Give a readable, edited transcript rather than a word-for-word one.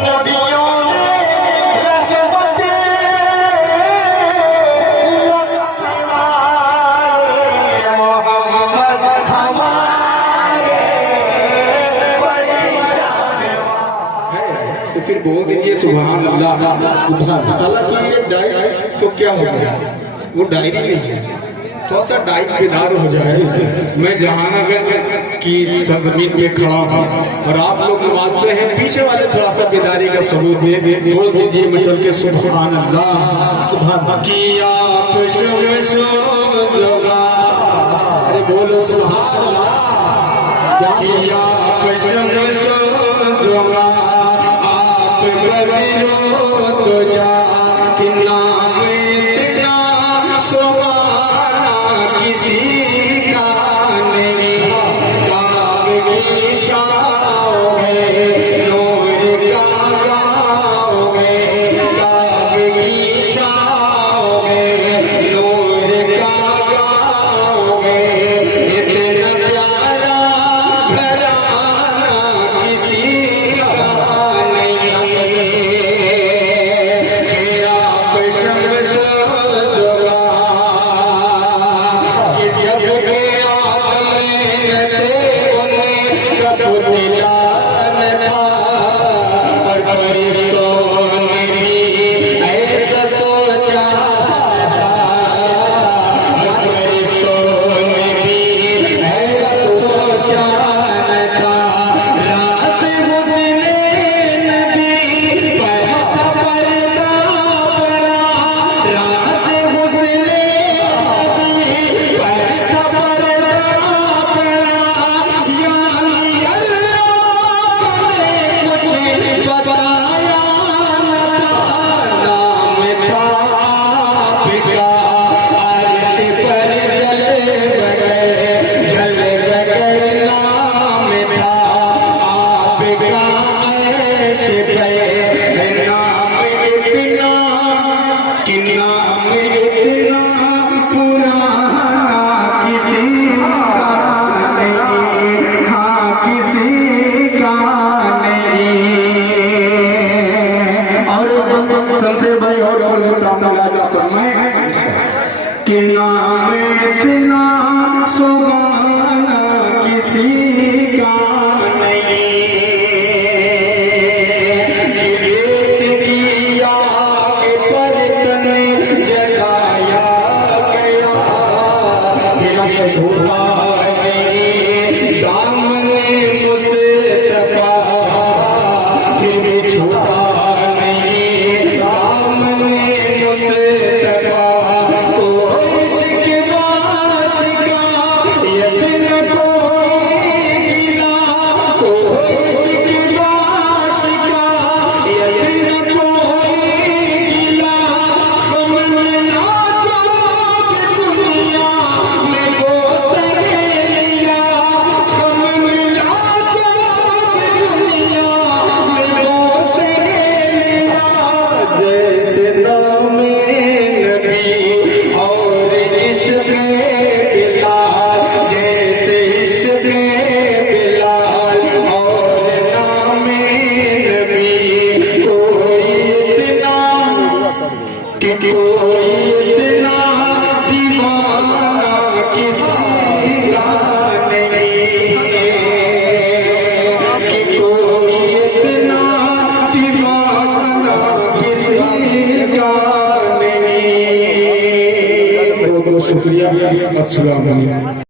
नबियों ने रहमत मोहम्मद हमारे बड़ी शान है। तो फिर बोल दीजिए सुभान अल्लाह सुभान। हालांकि ये डाइट तो क्या हो गया, वो डायरी नहीं है, थोड़ा सा डाइट बेदार हो जाए। मैं जहानागंज की सरजमीन पे खड़ा हूँ और आप लोग नमाजते हैं, पीछे वाले थोड़ा सा बेदारी का सबूत दे। बोल दीजिए मैं चल के सुभान अल्लाह सुभान किया। अरे बोलो सुभान अल्लाह किया। आप बदलो तो जा कि नाम इतना सुहाना किसी का नहीं। काब की छाओगे नूर का गाओगे, काब की छाओगे नूर का गाओगे। इतना प्यारा घराना किसी का नहीं। शमशेर भाई और कि नाम इतना सुहाना किसी का नहीं। कि रेत की आग पर तन जलाया गया, फिर छूटा नहीं दामन मुस्तफा, फिर भी छूटा शुक्रिया। अस्सलाम वालेकुम।